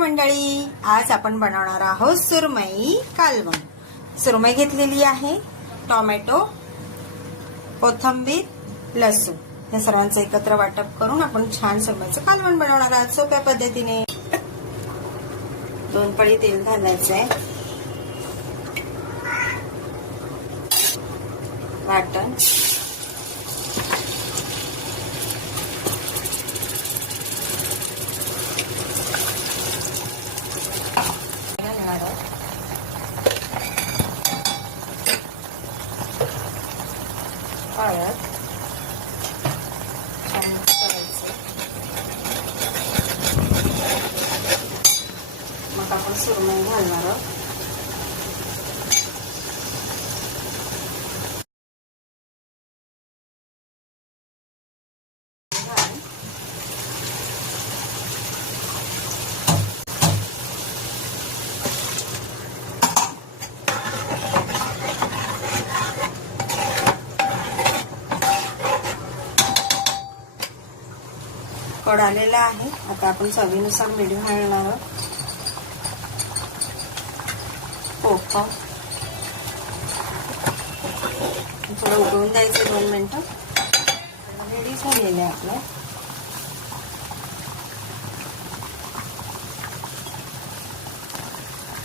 मंडळी, आज आपण बनवणार आहोत सुरमई कालवण। सुरमई घेतलेली आहे, टोमॅटो, कोथिंबीर, लसूण या सर्वांचं एकत्र वाटप करून आपण छान सुरमईचं कालवण बनवणार आहोत सोप्या पद्धतीने। 2 पळी तेल घालायचंय, वाटण, हळद, मग आपण सुरमई घालणार आहोत। कड आलेला आहे, आता आपण चवीनुसार मीठ घालणार आहोत। पोपा थोडं उकळून द्यायचं 2 मिनिटं। रेडी झालेलं आहे आपलं